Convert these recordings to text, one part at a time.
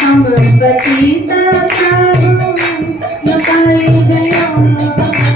समपतिता प्रभु लुटाई गया समपतिता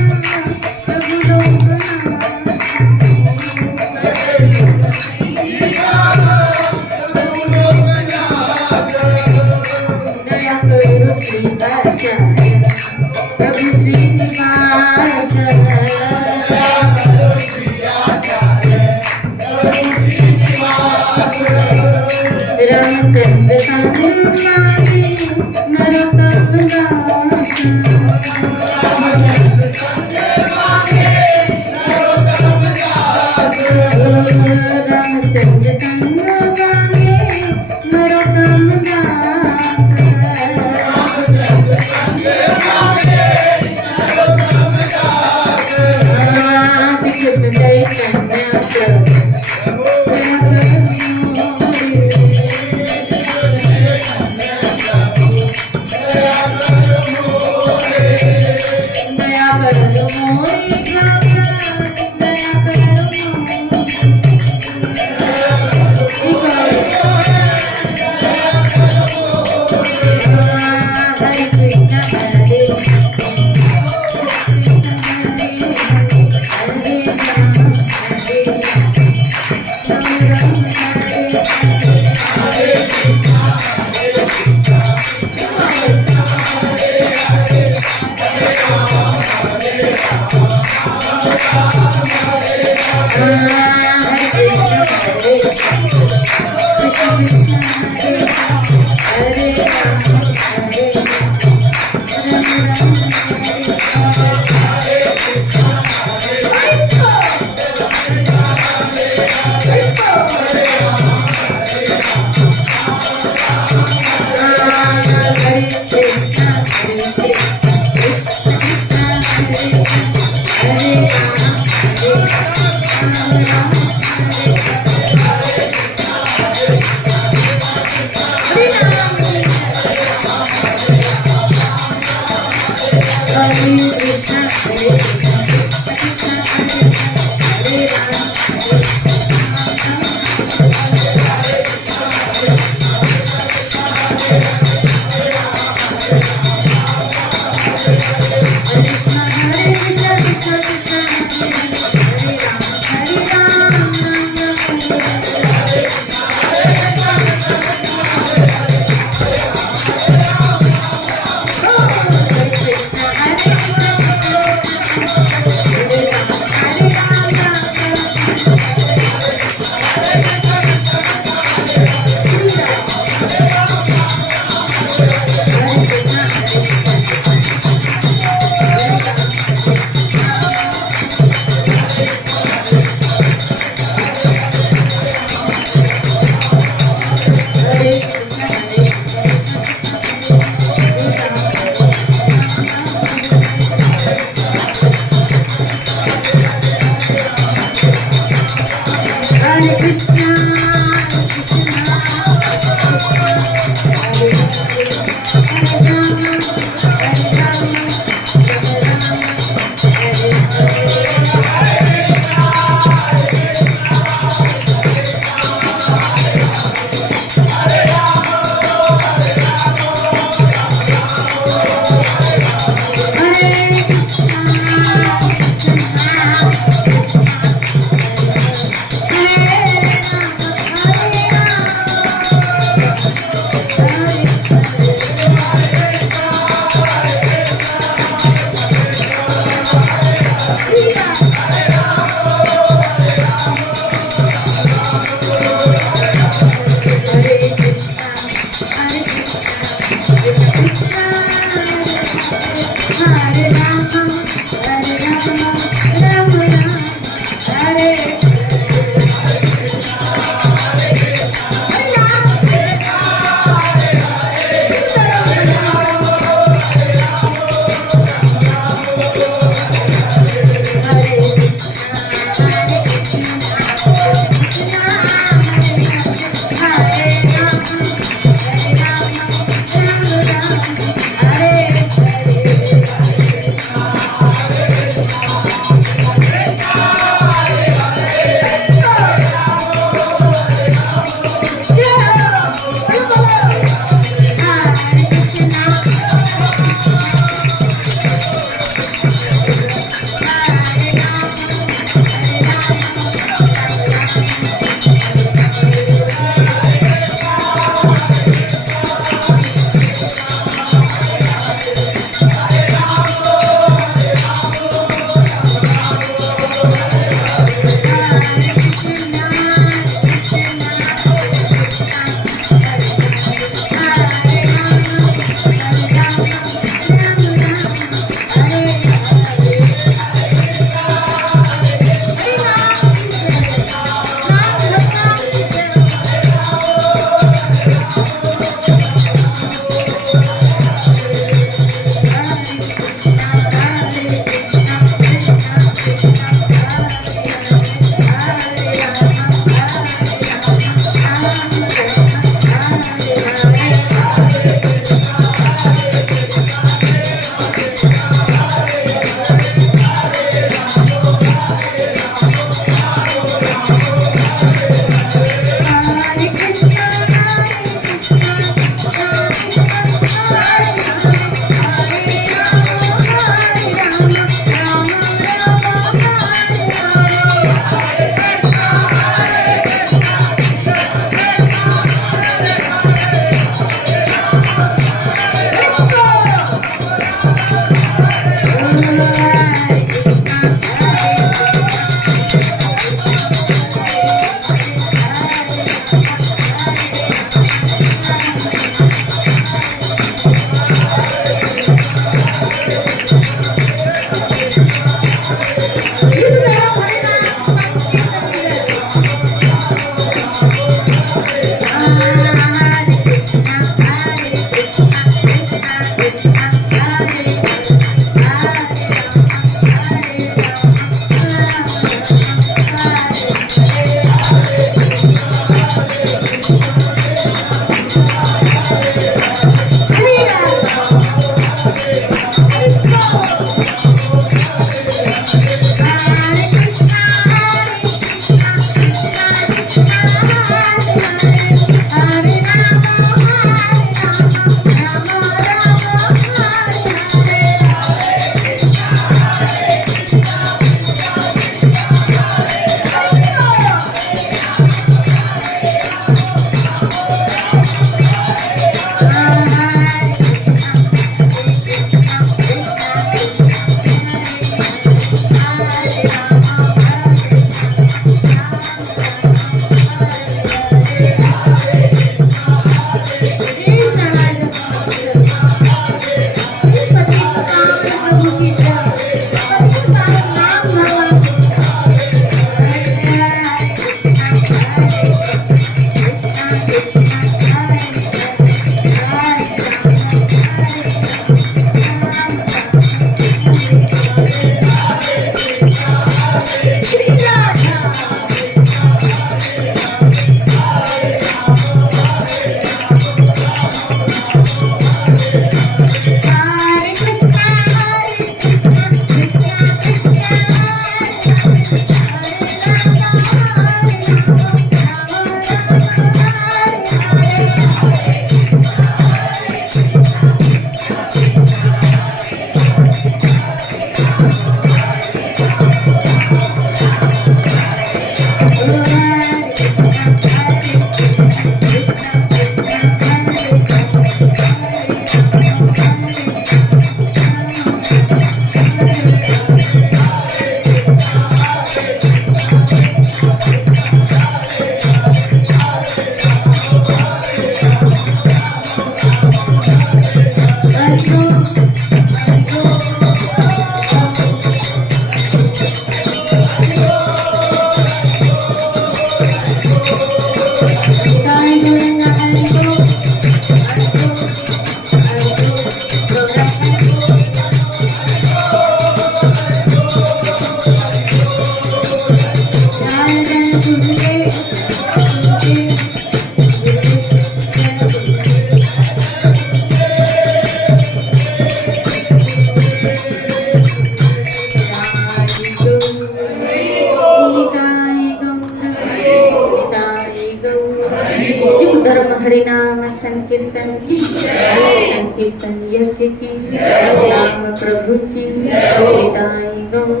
संकीर्तन की संकीर्तन यज्ञ की नाम प्रभु की निताई गौर।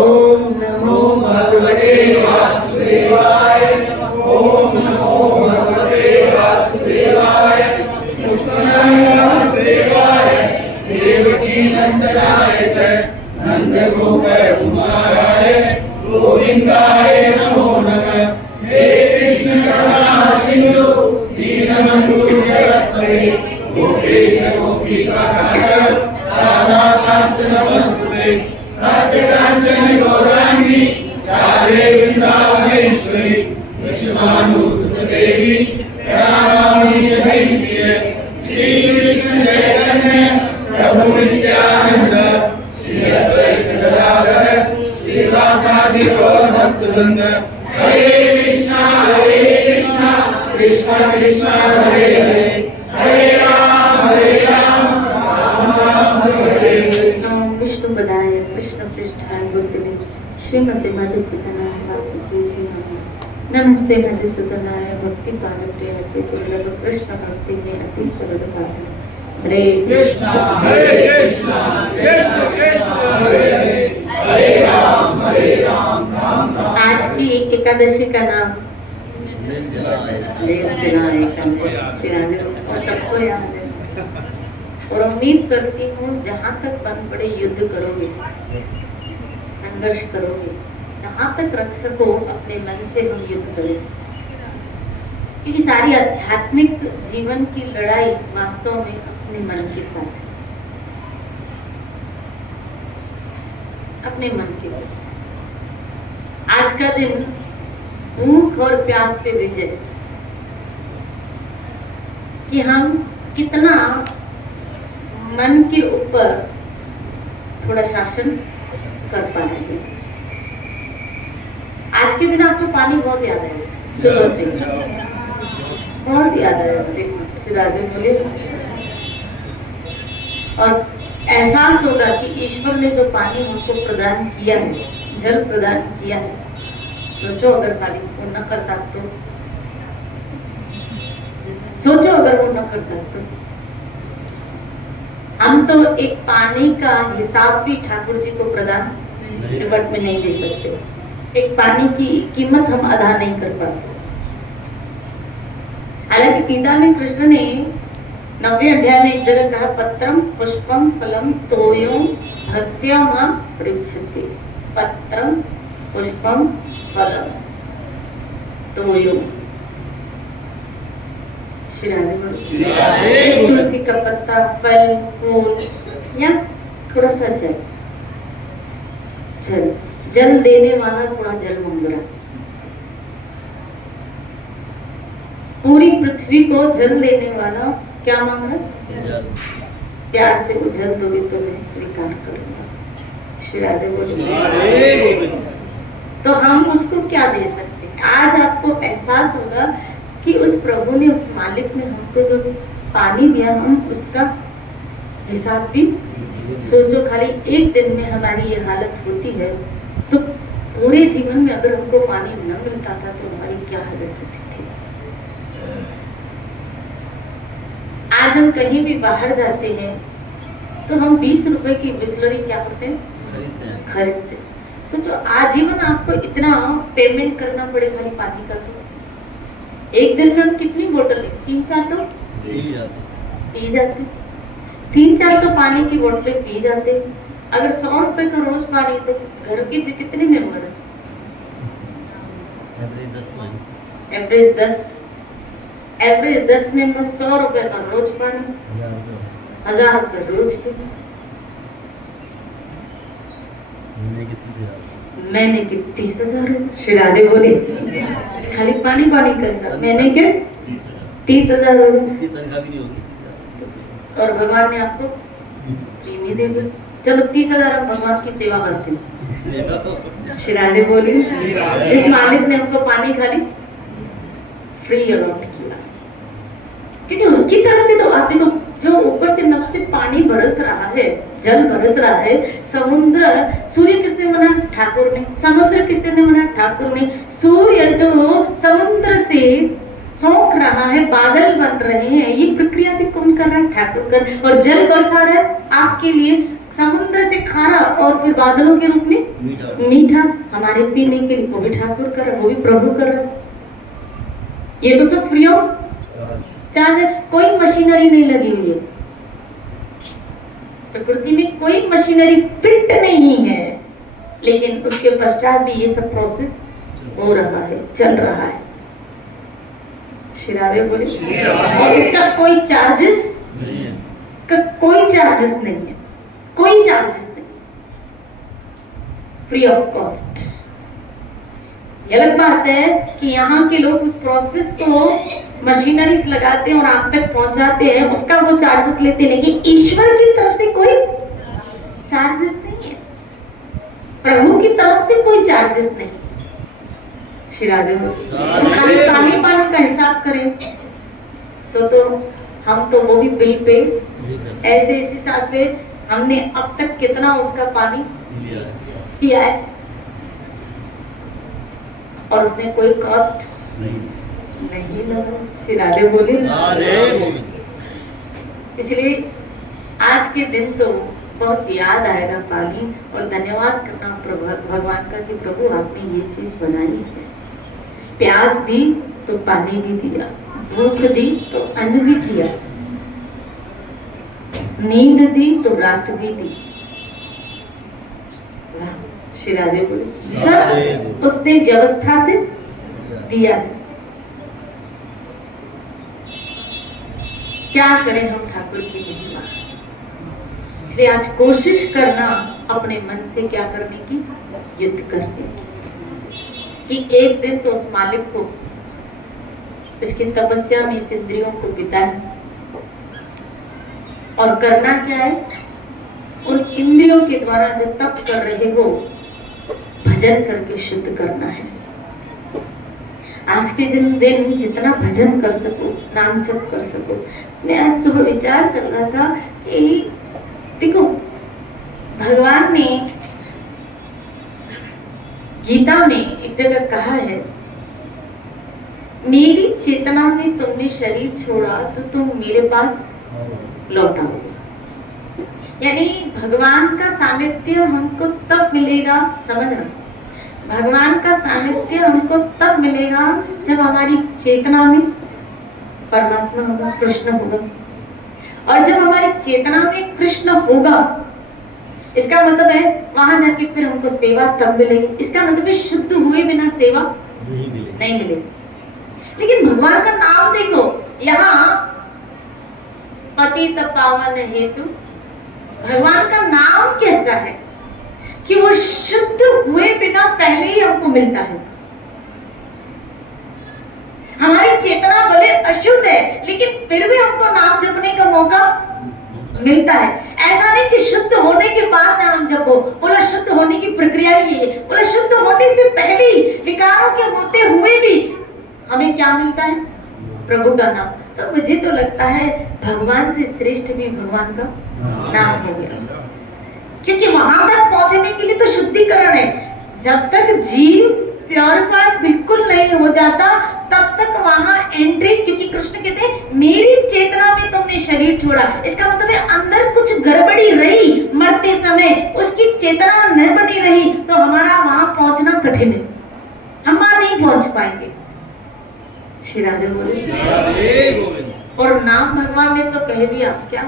ओम नमो भगवते वासुदेवाय। ओम नमो भगवते वासुदेवाय। वासुदेवाय देवकी नंदनाय च नंद गोपर कुमाराय गोविंदाय नमो नमः। हे कृष्ण करुणा सिंधु दीनबंधु जगत्पते गोपेश गोपिकानाथ राधाकांत नमस्ते। नाट्यकांचन गौरांगी राधे वृंदावनेश्वरी विश्वानुसुत देवी प्रणमामि हरिप्रिय। श्री कृष्ण चैतन्य प्रभु नित्यानंद श्री अद्वैत गदाधर श्रीवासादि गौर भक्तवृंद। हरे कृष्णा कृष्णा कृष्णा हरे हरे हरे राम राम राम हरे हरे। नमो विष्णुपदाय कृष्णपृष्ठाय भूतले श्रीमते मधुसूदनाय वासुदेवाय नमः। नमस्ते मधुसूदनाय भक्ति पादप्रिय अति दुर्लभ कृष्ण भक्ति में अति सरल भाव। हरे कृष्णा कृष्ण कृष्ण हरे हरे हरे राम राम राम। आज की एकादशी का नाम निर्जला एकादशी। सबको याद है। और उम्मीद करती हूँ जहाँ तक बन पड़े युद्ध करोगे, संघर्ष करोगे, जहाँ तक रख सको अपने मन से हम युद्ध करें, क्योंकि सारी आध्यात्मिक जीवन की लड़ाई वास्तव में अपने मन के साथ है, अपने मन के साथ। आज का दिन भूख और प्यास पे विजय, कि हम कितना मन के ऊपर थोड़ा शासन कर पाएंगे। आज के दिन आपको पानी बहुत याद आएगा, सुबह से बहुत याद आएगा। देखो श्रीराधे बोले और एहसास होगा कि ईश्वर ने जो पानी हमको प्रदान किया है, जल प्रदान किया है, सोचो अगर खाली वो न करता तो, सोचो अगर वो न करता तो। हम तो एक पानी का हिसाब भी ठाकुर जी को प्रदान त्रिवट में नहीं दे सकते, एक पानी की कीमत हम अदा नहीं कर पाते। हालांकि गीता में कृष्ण ने 9वें अध्याय में एक जगह कहा, पत्रम पुष्पम फलम तोयम भक्त्या मां पृच्छति। पत्रम पुष्पम फलम तोयम, एक तुलसी का पत्ता, फल, फूल या थोड़ा सा जल, जल जल देने वाला थोड़ा जल मंगरा। पूरी पृथ्वी को जल देने वाला क्या मांग रहा? प्यार से वो जल दोगे तो मैं स्वीकार करूंगा। श्री राधे बोले। तो हम उसको क्या दे सकते हैं? आज आपको एहसास होगा कि उस प्रभु ने, उस मालिक ने हमको जो पानी दिया, हम उसका हिसाब भी सोचो। खाली एक दिन में हमारी ये हालत होती है, तो पूरे जीवन में अगर हमको पानी न मिलता था तो हमारी क्या हालत होती थी। आज हम कहीं भी बाहर जाते हैं तो हम 20 रुपए की बिस्लरी क्या करते हैं? खरीदते हैं। सोचो आजीवन आपको इतना पेमेंट करना पड़े खाली पानी का, तो एक दिन में कितनी बोतल? 3-4 तो पी जाते, 3-4 तो पानी की बोतलें पी जाते। अगर 100 रुपए का रोज पानी, तो घर के कितने मेंबर है? एवरेज 10 मेंबर, 100 रुपए का रोज पानी, 1000 रुपए रोज के, मैंने के 30,000। श्री राधे बोले खाली पानी पानी का हिसाब, मैंने के 30,000 हो गए। और भगवान ने आपको फ्री में दे दिया। चलो 30,000 हम भगवान की सेवा करते हैं। श्री राधे बोले जिस मालिक ने हमको पानी खाली फ्री अलॉट किया, क्योंकि उसकी तरफ से तो आप देखो, जो ऊपर से नभ से पानी बरस रहा है, जल बरस रहा है, समुद्र, सूर्य किसने बनाया? ठाकुर ने। समुद्र किसने बनाया? ठाकुर ने। सूर्य जो समुद्र से चौंक रहा है, बादल बन रहे हैं, ये प्रक्रिया भी कौन कर रहा है? ठाकुर कर। और जल बरसा रहा है आपके लिए, समुद्र से खारा और फिर बादलों के रूप में मीठा हमारे पीने के लिए, वो भी ठाकुर कर रहा है, वो भी प्रभु कर रहा है। ये तो सब फ्री ऑफ चार्ज, कोई मशीनरी नहीं लगी हुई है। प्रकृति में कोई मशीनरी फिट नहीं है, लेकिन उसके पश्चात भी ये सब प्रोसेस हो रहा है, चल रहा है। शिरावे बोले, और उसका कोई चार्जेस नहीं है, इसका कोई चार्जेस नहीं है, कोई चार्जेस नहीं है, फ्री ऑफ कॉस्ट। ये अलग बात है कि यहाँ के लोग उस प्रोसेस को मशीनरीज लगाते हैं और आप तक पहुंचाते हैं, उसका वो चार्जेस लेते हैं, लेकिन ईश्वर की तरफ से कोई चार्जेस नहीं है, प्रभु की तरफ से कोई चार्जेस नहीं है। शिराधे तो खाली पानी पानी का हिसाब करें तो हम तो वो भी बिल पे ऐसे इस हिसाब से हमने अब तक कितना उसका पानी लिया है, और उसने कोई कॉस्ट नहीं लगा। श्री राधे बोले। इसलिए आज के दिन तो बहुत याद आएगा पानी, और धन्यवाद करना भगवान का कि प्रभु आपने ये चीज बनाई है। प्यास दी तो पानी भी दिया, भूख दी तो अन्न भी दिया, नींद दी तो रात भी दी। श्री राधे बोले सब उसने व्यवस्था से दिया है। क्या करें हम ठाकुर की महिमा। इसलिए आज कोशिश करना अपने मन से क्या करने की, युद्ध करने की, कि एक दिन तो उस मालिक को इसकी तपस्या में इस इंद्रियों को बिताए। और करना क्या है, उन इंद्रियों के द्वारा जो तप कर रहे हो भजन करके शुद्ध करना है। आज के दिन जितना भजन कर सको, नाम जप कर सको। मैं आज सुबह विचार चल रहा था कि देखो भगवान ने गीता में एक जगह कहा है, मेरी चेतना में तुमने शरीर छोड़ा तो तुम मेरे पास लौटाओगे। यानी भगवान का सानिध्य हमको तब मिलेगा, समझना, भगवान का सानिध्य हमको तब मिलेगा जब हमारी चेतना में परमात्मा होगा, कृष्ण होगा। और जब हमारी चेतना में कृष्ण होगा, इसका मतलब है वहां जाके फिर हमको सेवा तब मिलेगी। इसका मतलब है शुद्ध हुए बिना सेवा नहीं मिलेगी। लेकिन भगवान का नाम देखो, यहाँ पतित पावन हेतु, भगवान का नाम कैसा है कि वो शुद्ध हुए बिना पहले ही हमको मिलता है। हमारी चेतना भले अशुद्ध है लेकिन फिर भी हमको नाम जपने का मौका मिलता है। ऐसा नहीं कि शुद्ध होने के बाद नाम जपो, बोला शुद्ध होने की प्रक्रिया ही है। बोला शुद्ध होने से पहले ही, विकारों के होते हुए भी हमें क्या मिलता है, प्रभु का नाम। तो मुझे तो लगता है भगवान से श्रेष्ठ भी भगवान का नाम हो गया, क्योंकि वहां तक पहुंचने के लिए तो शुद्धिकरण है। जब तक जीव प्योरिफाइड बिल्कुल नहीं हो जाता तब तक वहां एंट्री, क्योंकि कृष्ण कहते हैं मेरी चेतना में तुमने शरीर छोड़ा। इसका मतलब है अंदर कुछ गड़बड़ी रही, मरते समय उसकी चेतना न बनी रही तो हमारा वहां पहुंचना कठिन है, हम वहां नहीं पहुंच पाएंगे। श्री राधे बोले। और नाम भगवान ने तो कह दिया क्या,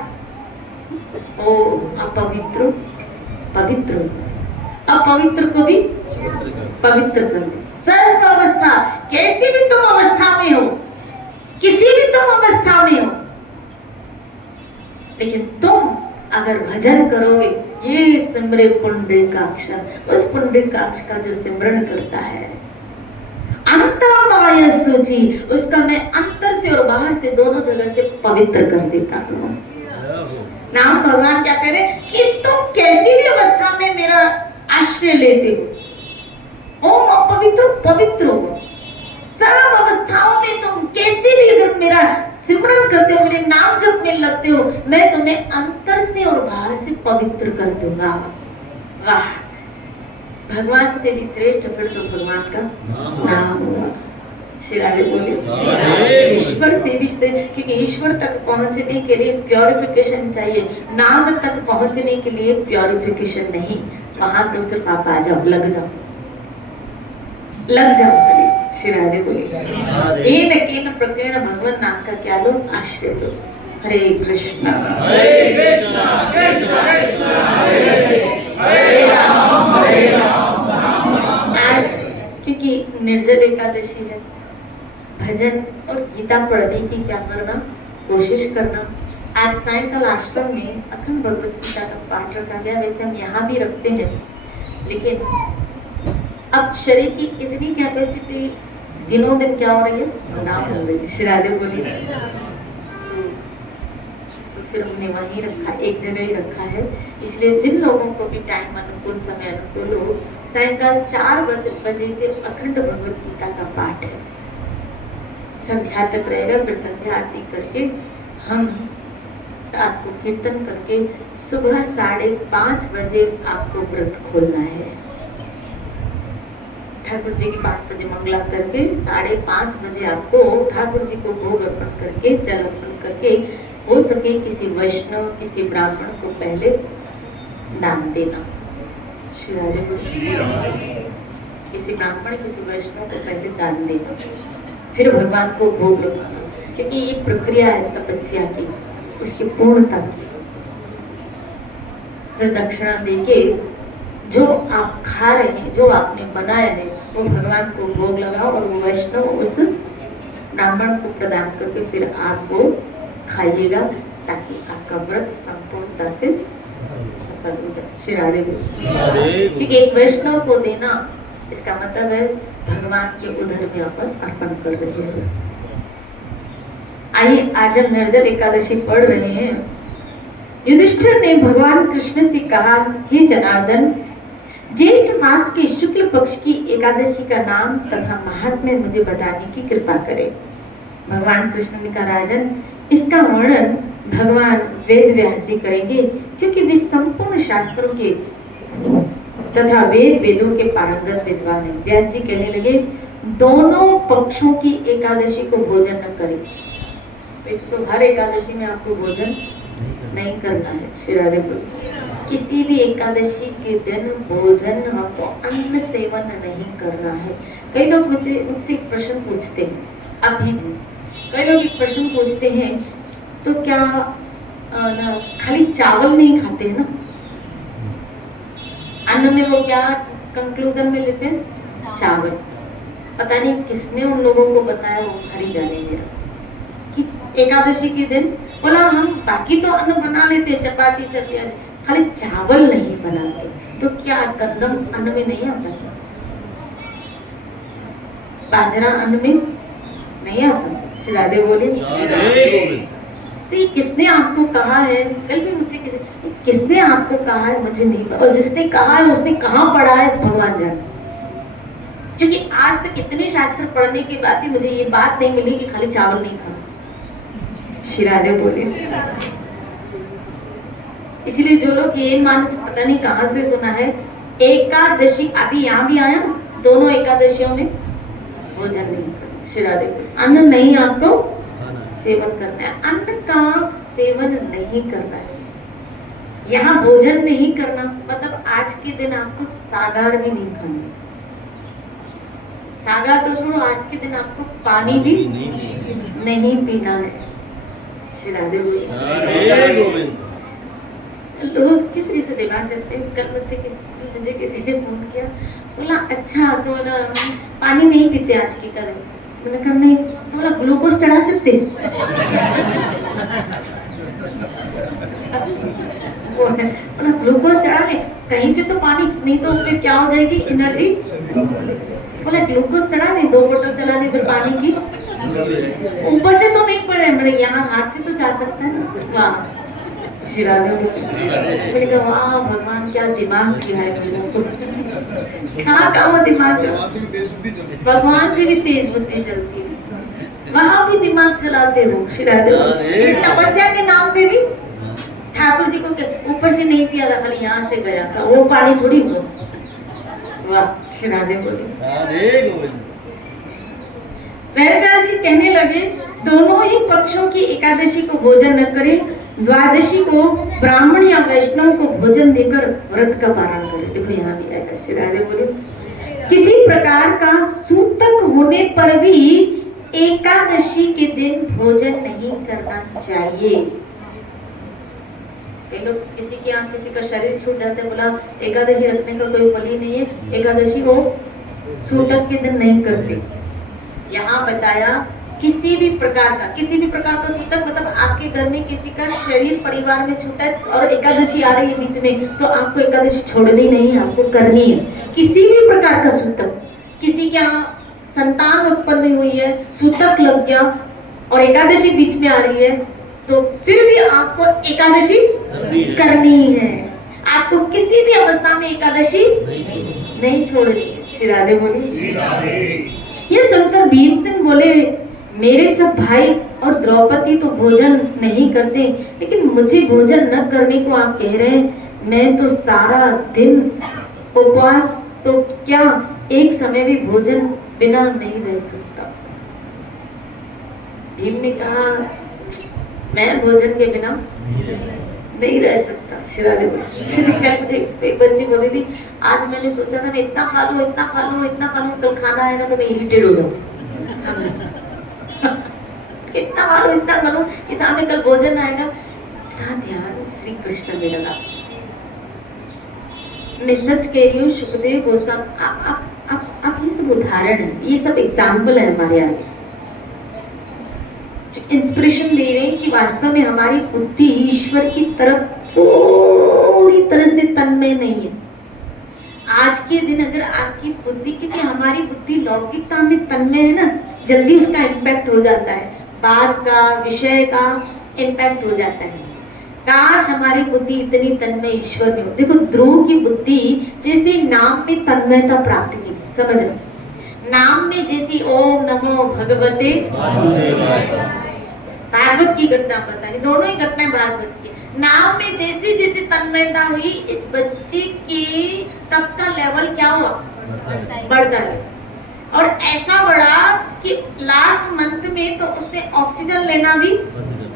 ओ अपवित्र पवित्र, अपवित्र को भी पवित्र कर दे। सर्व अवस्था, कैसी भी तुम अवस्था में हो, किसी भी तुम अवस्था में हो, लेकिन तुम अगर भजन करोगे, ये सिमरे पुंडरीकाक्ष, उस पुंडरीकाक्ष का जो सिमरन करता है, अंतमाय सूची, उसका मैं अंतर से और बाहर से दोनों जगह से पवित्र कर देता हूँ। नाम भगवान क्या करे कि तुम कैसी भी अवस्था में मेरा आश्रय लेते हो, ओम अपवित्र पवित्र हो। सब अवस्थाओं में तुम कैसे भी अगर मेरा सिमरन करते हो, मेरे नाम जपने लगते हो, मैं तुम्हें अंतर से और बाहर से पवित्र कर दूंगा। वाह, भगवान से भी श्रेष्ठ फिर तो भगवान का नाम होगा। श्री राधे बोले। ईश्वर से भी श्रेष्ठ, क्योंकि ईश्वर तक पहुंचने के लिए प्योरिफिकेशन चाहिए, नाम तक पहुंचने के लिए प्योरिफिकेशन नहीं। वहां तो सिर्फ आप आ जाओ, लग जाओ, लग जाओ। श्री राधे बोले। एन केन प्रकेण भगवान नाम का क्या लो, आश्रय लो। हरे कृष्णा कृष्ण कृष्ण हरे राम आज क्योंकि निर्जल एकादशी है, भजन और गीता पढ़ने की क्या करना, कोशिश करना। आज सायंकाल आश्रम में अखंड भगवत गीता का पाठ रखा गया। वैसे हम यहाँ भी रखते हैं, लेकिन अब शरीर की इतनी कैपेसिटी दिनों दिन क्या हो रही है, ना हो रही है। श्री राधे बोली। तो फिर हमने वहीं रखा, एक जगह ही रखा है। इसलिए जिन लोगों को भी टाइम अनुकूल, समय अनुकूल हो, सायंकाल 4 बजे से अखंड भगवत गीता का पाठ है, संध्या तक रहेगा। फिर संध्या आरती करके हम आपको कीर्तन करके सुबह 5:30 बजे आपको व्रत खोलना है। ठाकुर जी की 5 बजे मंगला करके 5:30 बजे आपको ठाकुर जी को भोग अर्पण करके, जल अर्पण करके, हो सके किसी वैष्णव, किसी ब्राह्मण को पहले दान देना। श्री राधे। किसी ब्राह्मण, किसी वैष्णव को पहले दान देना, फिर भगवान को भोग लगाना, क्योंकि ये प्रक्रिया है तपस्या की, उसकी पूर्णता की। फिर दक्षिणा देके जो आप खा रहे हैं, जो आपने बनाया है, वो भगवान को भोग लगाओ और वो वैष्णव उस ब्राह्मण को प्रदान करके फिर आप वो खाइएगा, ताकि आपका व्रत संपूर्णता से सफल हो जाए। श्री राधे बोलिए। क्योंकि एक वैष्णव को देना, इसका मतलब है भगवान के उधर में अपन अर्पण कर रहे हैं। आइए आज हम निर्जल एकादशी पढ़ रहे हैं। युधिष्ठिर ने भगवान कृष्ण से कहा, हे जनार्दन, ज्येष्ठ मास के शुक्ल पक्ष की एकादशी का नाम तथा महात्म्य मुझे बताने की कृपा करें। भगवान कृष्ण ने कहा, राजन, इसका वर्णन भगवान वेद व्यास जी करेंगे, क्योंकि वे संपूर्ण शास्त्रों के तथा वेदों के पारंगत विद्वान हैं। व्यास जी कहने लगे, दोनों पक्षों की एकादशी को भोजन न करें। वैसे तो हर एकादशी में आपको भोजन नहीं करना है। श्री राधे बोलिए। किसी भी एकादशी के दिन भोजन हमको अन्न सेवन नहीं करना है। कई लोग मुझसे एक प्रश्न पूछते हैं, अभी भी कई लोग एक प्रश्न पूछते हैं, तो क्या ना खाली चावल नहीं खाते हैं ना, अन्न में वो क्या कंक्लूजन में लेते हैं? चावल। पता नहीं किसने उन लोगों को बताया, वो हरी जाने मेरा, कि एकादशी के दिन बोला हम बाकी तो अन्न बना लेते, चपाती सब्जी, खाली चावल नहीं बनाते। तो क्या गंदम अन्न में नहीं आता क्या? बाजरा अन्न में नहीं आता? श्री राधे बोले। तो ये किसने आपको कहा है? कल भी मुझसे किसने आपको कहा है मुझे नहीं पता, और जिसने कहा है उसने कहाँ पढ़ा है भगवान जाने। क्योंकि आज तक इतने शास्त्र पढ़ने के बाद ही मुझे ये बात नहीं मिली कि खाली चावल नहीं खाना। श्री राधे बोले। इसीलिए जो लोग ये मानस पता नहीं कहाँ से सुना है, एकादशी अभी यहाँ भी आया, दोनों एकादशियों में भोजन नहीं करना। श्री राधे बोले। अन्न नहीं आपको सेवन करना है, अन्न का सेवन नहीं करना है। यहाँ भोजन नहीं करना मतलब आज के दिन आपको सागार भी नहीं खाना। सागार तो छोड़ो, आज के दिन आपको पानी भी नहीं पीना है। श्री राधे बोले। लोग किसी से दिमाग चलते हैं। कल मुझे किसी ने फोन किया, बोला अच्छा तो ना पानी नहीं पीते आज की कल। मैंने कहा नहीं, तो बोला ग्लूकोज चढ़ा सकते बोला ग्लूकोज चढ़ा ले, कहीं से तो पानी नहीं तो फिर क्या हो जाएगी एनर्जी। बोला ग्लूकोज चढ़ा दे, 2 बोतल चला दे, फिर पानी की ऊपर से तो नहीं पड़े, मेरे यहाँ हाथ से तो जा सकता है। वाह श्री राधे। मैंने कहा वाह भगवान क्या दिमाग दिया है लोगों को। कहाँ दिमाग चला, भगवान से भी तेज बुद्धि चलती है, वहां भी दिमाग चलाते हो। श्री राधे। तपस्या के नाम पे भी ठाकुर जी को ऊपर से नहीं पिया था, खाली यहाँ से गया था, वो पानी थोड़ी हो। वाह श्री राधे बोले। व्यास जी कहने लगे, दोनों ही पक्षों की एकादशी को भोजन न करें, द्वादशी को ब्राह्मण या वैष्णव को भोजन देकर व्रत का पारण करें। देखो यहाँ भी आएगा। श्री राधे बोले। किसी प्रकार का सूतक होने पर भी एकादशी के दिन भोजन नहीं करना चाहिए। कई लोग किसी के यहाँ किसी का शरीर छूट जाता है, बोला एकादशी रखने का कोई फल ही नहीं है, एकादशी वो सूतक के दिन नहीं करते। यहाँ बताया किसी भी प्रकार का सूतक मतलब आपके घर में किसी का शरीर परिवार में छूटा है और एकादशी आ रही है बीच में, तो आपको एकादशी छोड़नी नहीं है, आपको करनी है। किसी भी प्रकार का सूतक, किसी के यहाँ संतान उत्पन्न हुई है, सूतक लग गया और एकादशी बीच में आ रही है, तो फिर भी आपको एकादशी करनी है। आपको किसी भी अवस्था में एकादशी नहीं छोड़नी है। श्री राधे बोली। ये सुनकर भीमसेन बोले, मेरे सब भाई और द्रौपदी तो भोजन नहीं करते, लेकिन मुझे भोजन न करने को आप कह रहे हैं। मैं तो सारा दिन उपवास, तो क्या एक समय भी भोजन बिना नहीं रह सकता। भीम ने कहा मैं भोजन के बिना नहीं रह सकता। श्री राधे बोले। मुझे एक बच्ची बोली थी, आज मैंने सोचा था मैं इतना खा लूं, कल खाना आएगा तो मैं इरिटेट हो जाऊं। इतना खा लूं कि सामने कल भोजन आएगा। इतना ध्यान श्री कृष्ण में लगा। मैं सच कह रही हूँ, सुखदेव गोस्वामी, आप ये सब उदाहरण है, ये सब एग्जाम्पल है हमारे आगे, जो इंस्पिरेशन दे रहे हैं कि वास्तव में हमारी बुद्धि ईश्वर की तरफ पूरी तरह से तन्मय नहीं है। आज के दिन अगर आपकी बुद्धि, क्योंकि हमारी बुद्धि लौकिकता में तन्मय है ना, जल्दी उसका इम्पैक्ट हो जाता है, बात का, विषय का इम्पैक्ट हो जाता है। काश हमारी बुद्धि इतनी तन्मय ईश्वर में हो। देखो ध्रुव की बुद्धि जैसे नाम में तन्मयता प्राप्त की, समझ लो, नाम में जैसी ओम नमो भगवते, भागवत की घटना बतानी, दोनों ही घटनाएं भागवत की। नाम में जैसी जैसी तन्मयता हुई, इस बच्चे के तब का लेवल क्या हुआ, बढ़ता है, और ऐसा बढ़ा कि लास्ट मंथ में तो उसने ऑक्सीजन लेना भी,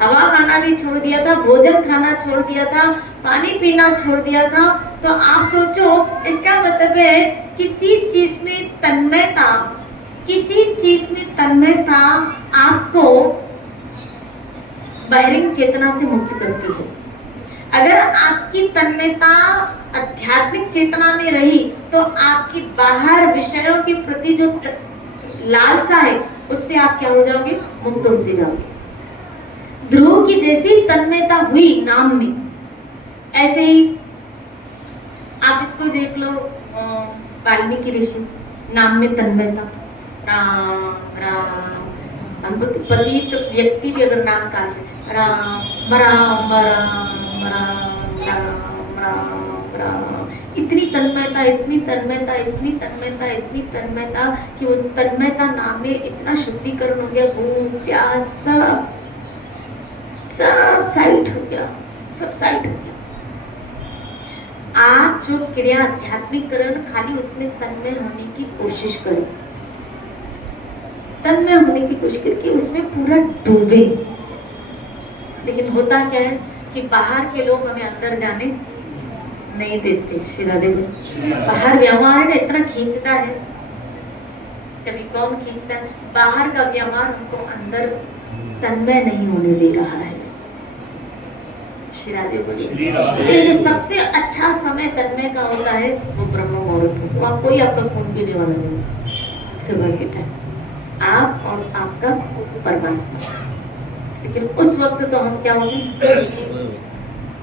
हवा खाना भी छोड़ दिया था, भोजन खाना छोड़ दिया था, पानी पीना छोड़ दिया था। तो आप सोचो, इसका मतलब है किसी चीज में तन्मयता, किसी चीज में तन्मयता आपको बहिरंग चेतना से मुक्त करती है। अगर आपकी तन्मयता आध्यात्मिक चेतना में रही तो आपकी बाहर विषयों के प्रति जो लालसा है उससे आप क्या हो जाओगे, मुक्त होते जाओगे। ध्रुव की जैसी तन्मयता हुई नाम में, ऐसे ही आप इसको देख लो, वाल्मीकि ऋषि, नाम में तन्मयता, राम राम, पतित व्यक्ति भी अगर नाम का है, राम राम राम राम राम राम राम, इतनी तन्मयता, इतनी तन्मयता, इतनी तन्मयता, इतनी तन्मयता कि वो तन्मयता नाम में इतना शुद्धिकरण हो गया, भूख प्यास सब साइड हो गया, सब साइड हो गया। आप जो क्रिया आध्यात्मिकरण, खाली उसमें तन्मय होने की कोशिश करें, तन्मय होने की कोशिश करके उसमें पूरा डूबे। लेकिन होता क्या है कि बाहर के लोग हमें अंदर जाने नहीं देते। श्रीराधे, बाहर व्यवहार है ना इतना खींचता है, कभी कौन खींचता है, बाहर का व्यवहार हमको अंदर तन्मय नहीं होने दे रहा है। श्रीराधे बोलिए। इसलिए जो सबसे अच्छा समय तन्मय का होता है वो ब्रह्म मुहूर्त, वहाँ कोई आपका खून पीने वाला नहीं, सुबह के टाइम आप और आपका परमात्मा। लेकिन उस वक्त तो हम क्या होते,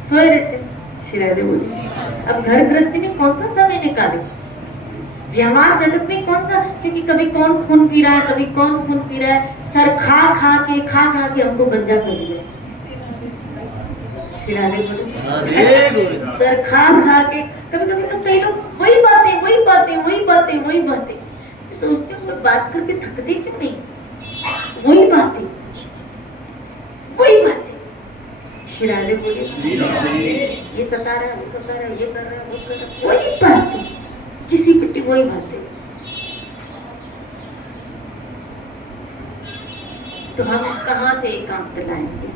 सोए रहते। श्रीराधे बोलिए। अब घर गृहस्थी में कौन सा समय निकाले, व्यवहार जगत में कौन सा, क्योंकि कभी कौन खून पी रहा है, कभी कौन खून पी रहा है, सर खा खा के हमको गंजा कर दिया। श्रीराधे बोलिए। सर खा के कभी कभी तो कई लोग वही बातें सोचते हुए बात करके थकते क्यों नहीं, वही बातें। श्रीराधे बोलिए। ये सता रहा है, वो सता रहा है, ये कर रहा है, वो कर रहा है, वही बातें, किसी पिट्टी वही बातें। तो हम कहाँ से एकांत लाएंगे,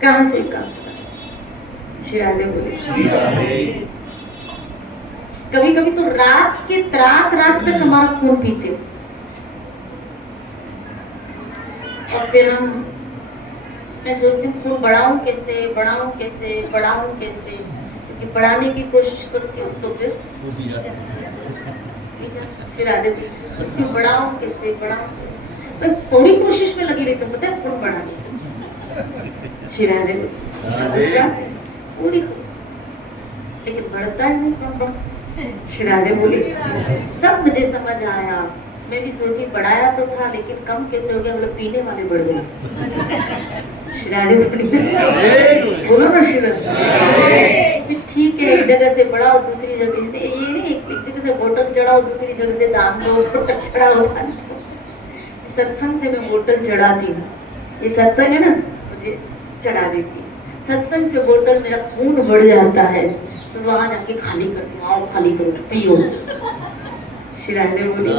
कहाँ से एकांत लाएंगे? श्रीराधे बोलिए। कभी कभी तो रात तक हमारा खून पीते हो, और फिर मैं सोचती हूँ खून बढ़ाऊं कैसे, क्योंकि बढ़ाने की कोशिश करती हूँ तो फिर श्रीराधे सोचती हूँ बढ़ाऊं कैसे, मैं पूरी कोशिश में लगी रहती हूँ, पता है, खून बढ़ाने की। श्रीराधे पूरी, लेकिन बढ़ता है नहीं कम वक्त। श्रीराधे बोली। तब मुझे समझ आया, मैं भी सोची बढ़ाया तो था लेकिन कम कैसे हो गया, मतलब पीने वाले बढ़ गए। श्रीराधे बोली, बोलो ना श्रीराधे। फिर ठीक है, एक जगह से बढ़ाओ दूसरी जगह से, ये नहीं एक जगह से बोतल चढ़ाओ दूसरी जगह से दान दो, बोतल चढ़ाओ दान दो। सत्संग से मैं बोतल चढ़ाती हूँ, ये सत्संग है ना, मुझे चढ़ा देती है। सत्संग से बोतल मेरा खून बढ़ जाता है, फिर वहां जाके खाली करती हूँ, आओ खाली करो पियो। श्रीराधे बोली।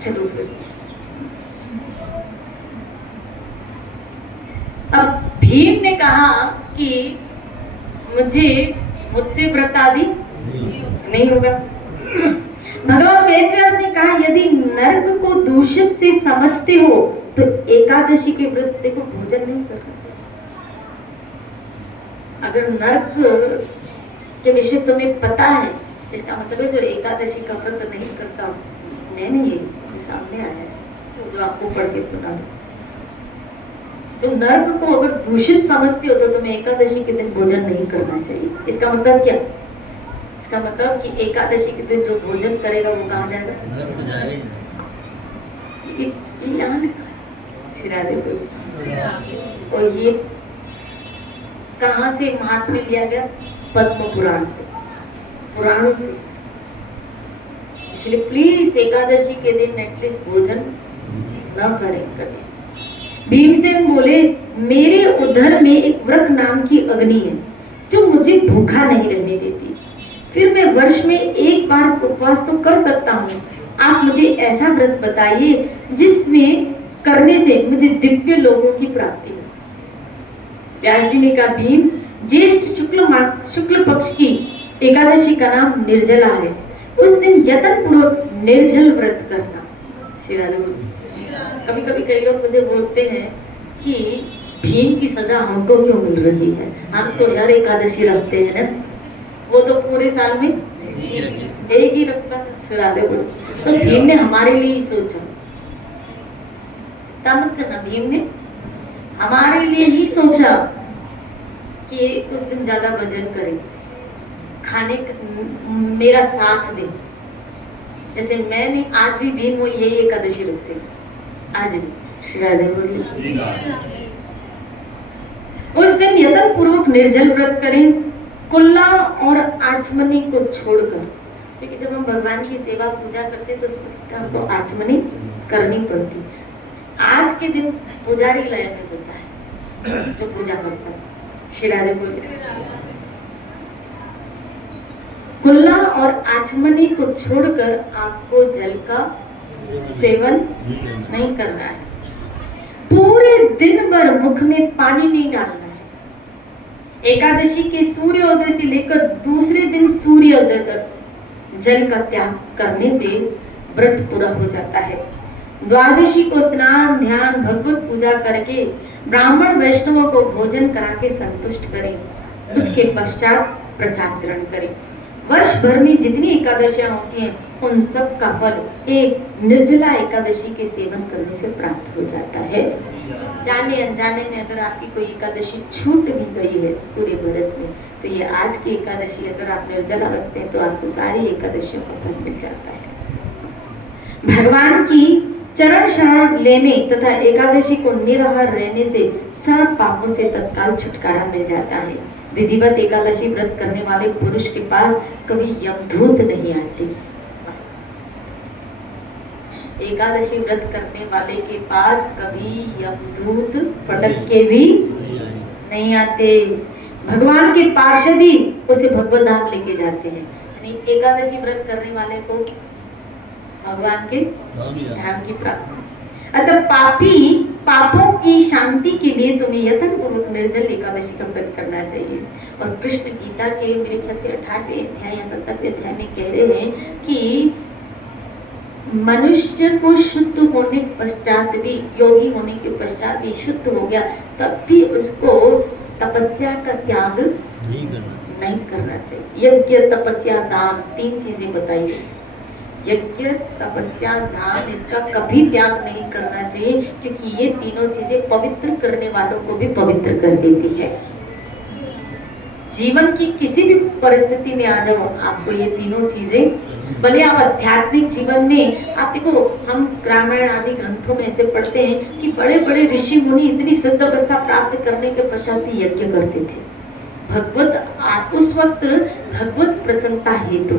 चलो फिर अब भीम ने कहा कि मुझसे व्रत आदि नहीं होगा। भगवान वेदव्यास ने कहा यदि नर्क को दूषित से समझते हो तो एकादशी के व्रत, देखो भोजन नहीं करना चाहिए। अगर नर्क के विषय तुम्हें पता है, इसका मतलब है जो एकादशी का व्रत नहीं करता, मैं नहीं, ये सामने आया है जो आपको पढ़ के सुना दूं। तो नर्क को अगर दूषित समझते हो तो तुम्हें एकादशी के दिन भोजन नहीं करना चाहिए। इसका मतलब क्या? इसका मतलब कि एकादशी के दिन जो भोजन करेगा वो कहाँ जाएगा? नरक तो जाएगा ही। ये यहाँ लिखा है शिरादे को। और ये कहाँ से महात्म्य लिया गया? पद्म पुराण से, पुराणों से। इसलिए प्लीज एकादशी के दिन एटलीस्ट भोजन न करें कभी। भीमसेन बोले, मेरे उधर में एक व्रत नाम की अग्नि है जो मुझे भूखा नहीं रहने देती। फिर मैं वर्ष में एक बार उपवास तो कर सकता हूँ। आप मुझे ऐसा व्रत बताइए जिसमें करने से मुझे दिव्य लोगों की प्राप्ति हो। व्यास जी ने कहा, भीम, ज्येष्ठ शुक्ल पक्ष की एकादशी का नाम निर्जला है। उस दिन यत्न पूर्वक निर्जल व्रत करना। कभी कभी कई लोग मुझे बोलते हैं कि भीम की सजा हमको क्यों मिल रही है, हम तो हर एकादशी रखते हैं ना, वो तो पूरे साल में एक ही रखता है। तो भीम ने हमारे लिए ही सोचा, चिंता मत करना, भीम ने हमारे लिए ही सोचा कि उस दिन ज्यादा भजन करें, खाने मेरा साथ दे। जैसे मैंने आज भी भीम वो यही एकादशी रखते हैं, आज भी राधे बोलिए। उस दिन यत्न पूर्वक निर्जल व्रत करें, कुल्ला और आचमनी को छोड़कर, क्योंकि जब हम भगवान की सेवा पूजा करते हैं तो उसमें हमको आचमनी करनी पड़ती। आज के दिन पुजारी लय में होता है जो पूजा करता है। शिरादे बोलिए। कुल्ला और आचमनी को छोड़कर आपको जल का सेवन नहीं करना है। पूरे दिन भर मुख में पानी नहीं डालना है। एकादशी के सूर्योदय से लेकर दूसरे दिन सूर्योदय तक जल का त्याग करने से व्रत पूरा हो जाता है। द्वादशी को स्नान ध्यान भगवत पूजा करके ब्राह्मण वैष्णवों को भोजन करा के संतुष्ट करें। उसके पश्चात प्रसाद ग्रहण करें। वर्ष भर में जितनी एकादशियां होती हैं उन सब का फल एक निर्जला एकादशी के सेवन करने से प्राप्त हो जाता है। जाने अनजाने में अगर आपकी कोई एकादशी छूट भी गई है पूरे बरस में, तो ये आज की एकादशी अगर आप निर्जला रखते हैं तो आपको सारी एकादशियों का फल मिल जाता है। भगवान की चरण शरण लेने तथा एकादशी को निराहार रहने से सब पापों से तत्काल छुटकारा मिल जाता है। विधिवत एकादशी व्रत करने वाले पुरुष के पास कभी यमदूत नहीं आते। एकादशी व्रत करने वाले के पास कभी यमदूत पटक के भी नहीं आते। भगवान के पार्षद ही उसे भगवत धाम लेके जाते हैं। यानी एकादशी व्रत करने वाले को भगवान के धाम की प्राप्ति। अतः पापों की शांति के लिए तुम्हें यत्न पूर्वक निर्जल एकादशी का व्रत करना चाहिए। और कृष्ण गीता के मेरे ख्याल से 18वें अध्याय या 17वें अध्याय में कह रहे हैं कि मनुष्य को शुद्ध होने पश्चात भी, योगी होने के पश्चात भी शुद्ध हो गया तब भी उसको तपस्या का त्याग नहीं करना चाहिए। यज्ञ तपस्या दान 3 चीजें बताई गई। यज्ञ तपस्या दान इसका कभी त्याग नहीं करना चाहिए, क्योंकि ये तीनों चीजें पवित्र करने वालों को भी पवित्र कर देती है। जीवन की किसी भी परिस्थिति में आ जाओ, आपको ये तीनों चीजें, भले आप आध्यात्मिक जीवन में, आप देखो हम रामायण आदि ग्रंथों में ऐसे पढ़ते हैं कि बड़े बड़े ऋषि मुनि इतनी शुद्ध अवस्था प्राप्त करने के पश्चात भी यज्ञ करते थे। उस वक्त भगवत प्रसन्नता हेतु।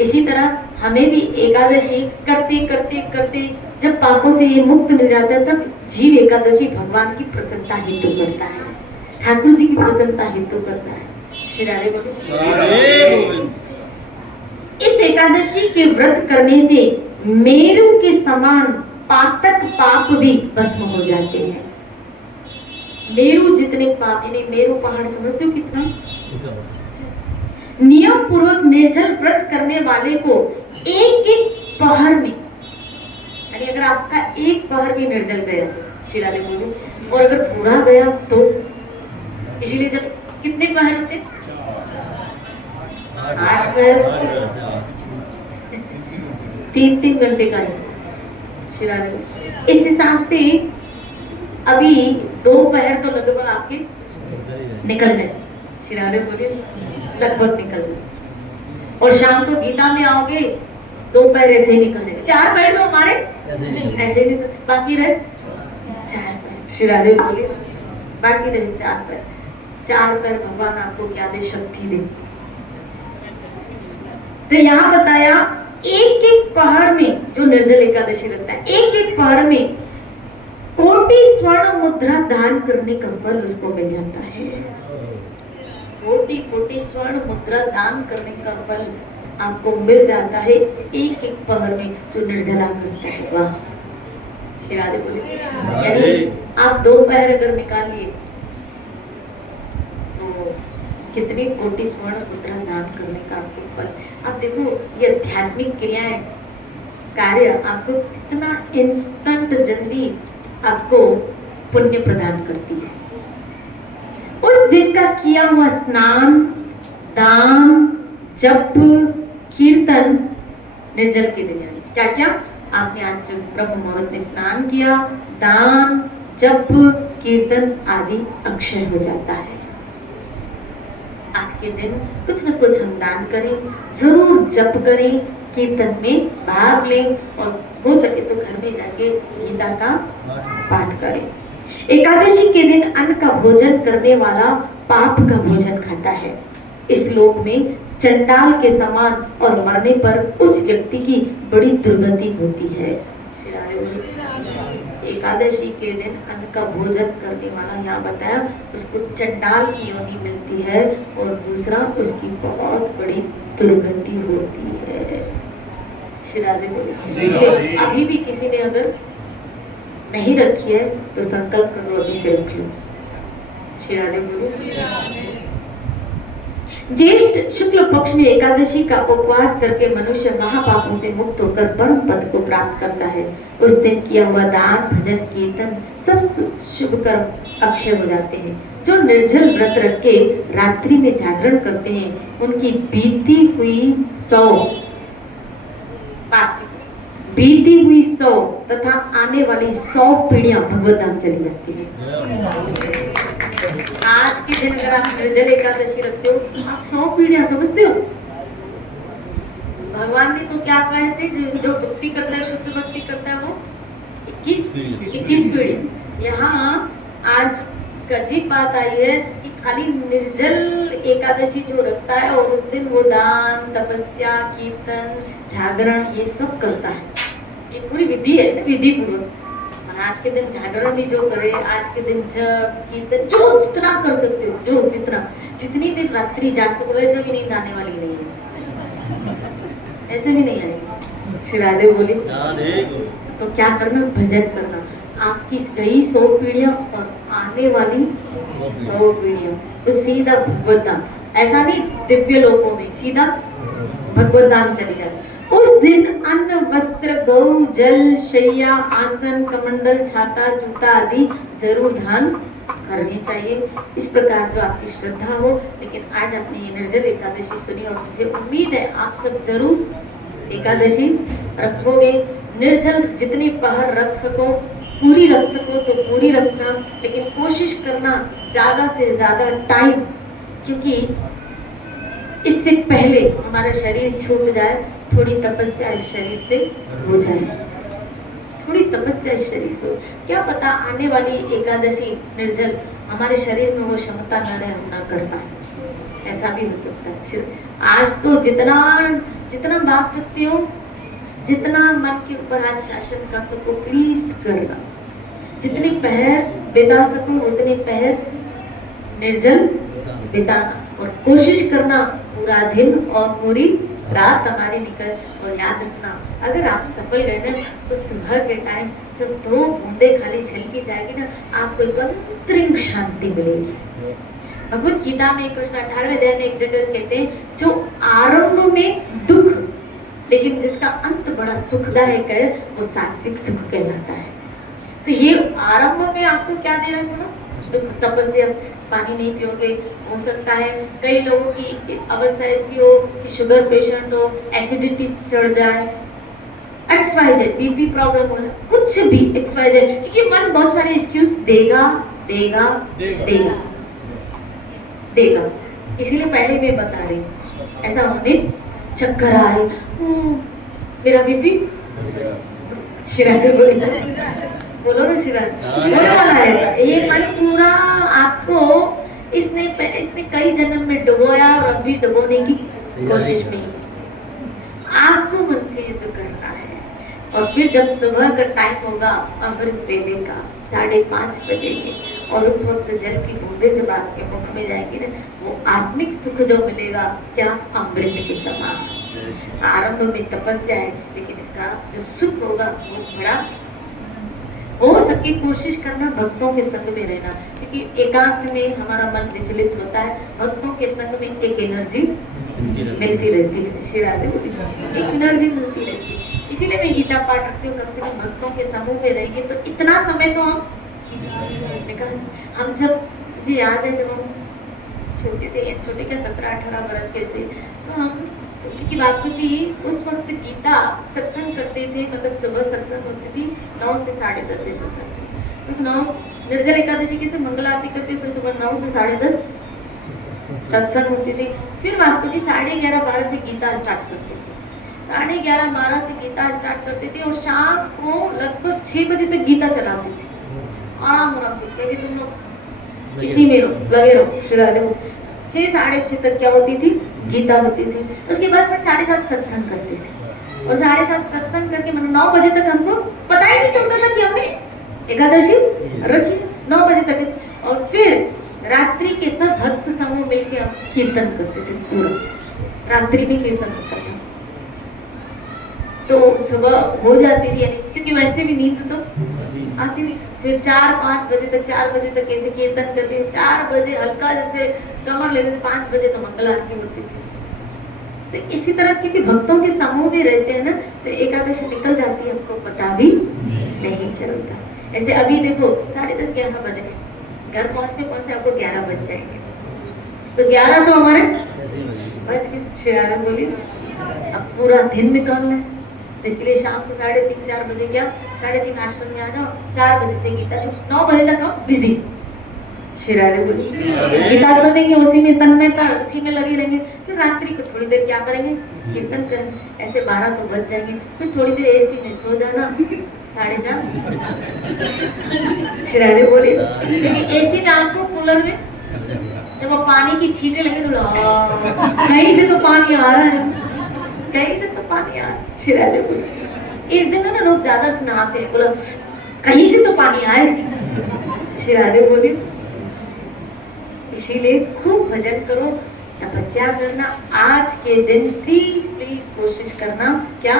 इसी तरह हमें भी एकादशी करते करते करते जब पापों से ये मुक्त मिल जाता है तब जीव एकादशी भगवान की प्रसन्नता हेतु करता है, ठाकुर जी की प्रसन्नता हेतु करता है। श्री राधे बोलो। इस एकादशी के व्रत करने से मेरु के समान पातक पाप भी भस्म हो जाते हैं। मेरु जितने पाप, यानी मेरु पहाड़ समझते हो कितना? नियम पूर्वक निर्जल व्रत करने वाले को एक एक पहर में, यानी अगर आपका एक पहर भी निर्जल गया शिरादे बोलो, और अगर पूरा गया तो, इसलिए जब कितने पहर होते, पैर 3-3 घंटे का है शिरारे। इस हिसाब से अभी 2 पैर तो लगभग आपके निकल गए, शिरारे बोले लगभग निकल गए। और शाम को गीता में आओगे 2 पैर ऐसे ही निकल जाएंगे, 4 पैर तो हमारे ऐसे ही निकल, बाकी रहे 4 पैर। शिरारे बोले बाकी रहे 4 पैर। 4 पैर भगवान आपको क्या दे, शक्ति दे। तो यहाँ बताया एक एक पहर में जो निर्जल एकादशी रखता है, एक एक पहर में कोटि स्वर्ण मुद्रा दान करने का फल उसको मिल जाता है। कोटि कोटि स्वर्ण मुद्रा दान करने का फल आपको मिल जाता है एक एक पहर में जो निर्जला करता है। वाह शिरारे बोले, यानी आप 2 पैर अगर निकालिए तो कितनी कोटि स्वर्ण मुद्रा दान करने का आपको फल। आप देखो ये आध्यात्मिक क्रियाएं कार्य आपको कितना इंस्टेंट जल्दी आपको पुण्य प्रदान करती है। उस दिन का किया हुआ स्नान, दान, जप, कीर्तन निर्जल के दिन, यानी क्या क्या आपने आज जो ब्रह्म मुहूर्त में स्नान किया, दान, जप, कीर्तन आदि अक्षय हो जाता है। आज के दिन कुछ न कुछ हम दान करें, जरूर जप करें, कीर्तन में भाग लें और हो सके तो घर में जाके गीता का पाठ करें। एकादशी के दिन अन्न का भोजन करने वाला पाप का भोजन खाता है। इस लोक में चंडाल के समान और मरने पर उस व्यक्ति की बड़ी दुर्गति होती है। एकादशी के दिन अन्न का भोजन करने वाला, यहाँ बताया उसको चंडाल की योनि मिलती है और दूसरा उसकी बहुत बड़ी दुर्गति होती है। शिरादे बोले अभी भी किसी ने अगर नहीं रखी है तो संकल्प करो अभी से रख लो। शिरादे बोले ज्येष्ठ शुक्ल पक्ष में एकादशी का उपवास करके मनुष्य महापापों से मुक्त होकर परम पद को प्राप्त करता है। उस दिन किया हुआ दान, भजन, कीर्तन सब शुभ कर्म अक्षय हो जाते हैं। जो निर्जल व्रत रख के रात्रि में जागरण करते हैं उनकी बीती हुई 100 तथा आने वाली 100 पीढ़ियां भगवत धाम चली जाती है। आज के दिन अगर आप निर्जल एकादशी रखते हो आप 100 पीढ़ियां समझते हो। भगवान ने तो क्या कहे थे, जो भक्ति करता है, शुद्ध भक्ति करता है वो 21 पीढ़ी। यहाँ आज अजीब बात आई है कि खाली निर्जल एकादशी जो रखता है और उस दिन वो दान, तपस्या, कीर्तन, जागरण ये सब करता है। ये पूरी विधि है, विधि पूर्वक। आज के दिन जागरण भी जो करे, आज के दिन जप, कीर्तन जो जितना कर सकते हो, जो जितनी देर रात्रि जाग सको, वैसे भी नींद आने वाली नहीं है, ऐसे भी नहीं आएगी। श्री राधे बोली तो क्या करना, भजन करना। आपकी गई 100 पीढ़ियां और आने वाली 100 पीढ़ियां तो सीधा भगवत धाम, ऐसा नहीं दिव्य लोकों में, सीधा भगवत धाम चली जाती। उस दिन अन्न, वस्त्र, गौ, जल, शैया, आसन, कमंडल, छाता, जूता आदि जरूर दान करनी चाहिए। इस प्रकार जो आपकी श्रद्धा हो। लेकिन आज आपने ये निर्जल एकादशी सुनी और मुझे उम्मीद है आप सब जरूर एकादशी रखोगे। निर्जल जितनी पहर रख सको, पूरी रख सको तो पूरी रखना, लेकिन कोशिश करना ज्यादा से ज्यादा टाइम, क्योंकि इससे पहले हमारा शरीर छूट जाए, थोड़ी तपस्या इस शरीर से हो जाए, थोड़ी तपस्या इस शरीर से। क्या पता आने वाली एकादशी निर्जल हमारे शरीर में वो क्षमता न रहे, हम ना कर पाए, ऐसा भी हो सकता है। आज तो जितना भाग सकते हो, जितना मन के ऊपर आज शासन कर सको प्लीज करना, जितने पहर बिता सको उतने पहर निर्जल बिताना, और कोशिश करना पूरा दिन और पूरी रात हमारी निकल। और याद रखना अगर आप सफल गए ना तो सुबह के टाइम जब 2 बूंदे खाली झलकी जाएगी ना, आपको एक अंतरिंग शांति मिलेगी। भगवत गीता में कृष्ण 18वें अध्याय में एक जगह कहते हैं, जो आरंभ में दुख लेकिन जिसका अंत बड़ा सुखदायक है वो सात्विक सुख कहलाता है। तो ये आरंभ में आपको क्या दे रहा है, थोड़ा दुख तपस्या, पानी नहीं पियोगे, हो सकता है कई लोगों की अवस्था ऐसी हो कि शुगर पेशेंट हो, एसिडिटी चढ़ जाए, XYZ बीपी प्रॉब्लम हो, कुछ भी XYZ, क्योंकि मन बहुत सारे एक्सक्यूज देगा देगा देगा देगा। इसीलिए पहले मैं बता रही हूँ, ऐसा होने चक्कर आए, मेरा बीपी शिराते बोलो ना शिराते होने वाला है ऐसा। ये मन पूरा आपको इसने कई जन्म में डुबोया और अब भी डुबोने की कोशिश में आपको मन से युद्ध करना है। और फिर जब सुबह का टाइम होगा अमृत वेले का 5:30 बजे और उस वक्त जल की बूंदे जब आपके मुख में जाएंगी ना, वो आत्मिक सुख जो मिलेगा क्या अमृत के समान। आरंभ में तपस्या है, लेकिन इसका जो सुख होगा वो बड़ा हो सके कोशिश करना भक्तों के संग में रहना, क्योंकि एकांत में हमारा मन विचलित होता है, भक्तों के संग में एक एनर्जी मिलती रहती है, एक एनर्जी मिलती रहती है। इसीलिए मैं गीता पाठ रखती हूँ, कम से कम भक्तों के समूह में रहेंगे तो इतना समय तो हम जब मुझे याद है जब हम छोटे थे, छोटे क्या 17-18 बरस के से, तो हम क्योंकि बापू जी उस वक्त गीता सत्संग करते थे, मतलब सुबह सत्संग होती थी 9 से 10:30 से सत्संग, तो 9 निर्जल एकादशी के से मंगल आरती करके फिर सुबह 9 से 10:30 सत्संग होती थी। फिर बापू जी 11:30-12 से गीता स्टार्ट करते थे, 11:30-12 से गीता स्टार्ट करते थे और शाम को लगभग 6 बजे तक गीता चलाते थे आराम से, क्योंकि तुम लोग इसी में लगे रहो। 6-6:30 तक क्या होती थी, गीता होती थी। उसके बाद फिर 7:30 सत्संग करते थे और 7:30 सत्संग करके मतलब 9 बजे तक हमको पता ही नहीं चलता था कि हमने एकादशी रखी 9 बजे तक। और फिर रात्रि के सब भक्त समूह मिलके हम कीर्तन करते थे, पूरा रात्रि में कीर्तन होता था। तो सुबह हो जाती थी, यानी क्योंकि वैसे भी नींद तो आती नहीं। फिर 4-5 बजे तक, 4 बजे तक ऐसे कीर्तन करते, 4 बजे हल्का जैसे कमर लेते थे, 5 बजे तो मंगल आरती होती थी। तो इसी तरह क्योंकि भक्तों के समूह में रहते हैं ना, तो एकादशी निकल जाती है, हमको पता भी नहीं चलता। ऐसे अभी देखो 10:30-11 बज गए, घर पहुंचते पहुंचते आपको 11 बज जाएंगे, तो 11 तो हमारे बज गए। शरारत बोली अब पूरा दिन निकालना है, तो इसलिए शाम को 3:30-4 बजे क्या 3:30 आश्रम में आ जाओ, 4 बजे से गीता 9 बजे तक हम बिजी शिरारे बोली गीता सुनेंगे, उसी में तन्मयता, उसी में लगे रहेंगे। फिर रात्रि को थोड़ी देर क्या करेंगे, कीर्तन करेंगे, ऐसे 12 तो बज जाएंगे। फिर थोड़ी देर एसी में सो जाना 4:30 शिरारे बोली, क्योंकि एसी में आपको कूलर में जब वो पानी की छींटे लगे तो कहीं से तो पानी आ रहा है, कहीं से तो पानी आ रहा है। शिरारे बोली इस दिन ना लोग ज्यादा स्नाते हैं, बोला कहीं से तो पानी आए। शिरारे बोली इसीलिए खूब भजन करो, तपस्या करना। आज के दिन प्लीज प्लीज कोशिश करना क्या,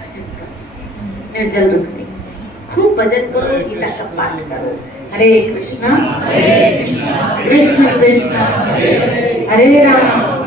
भजन करो, निर्जल रखने, खूब भजन करो, गीता का पाठ करो। हरे कृष्णा कृष्ण कृष्ण हरे राम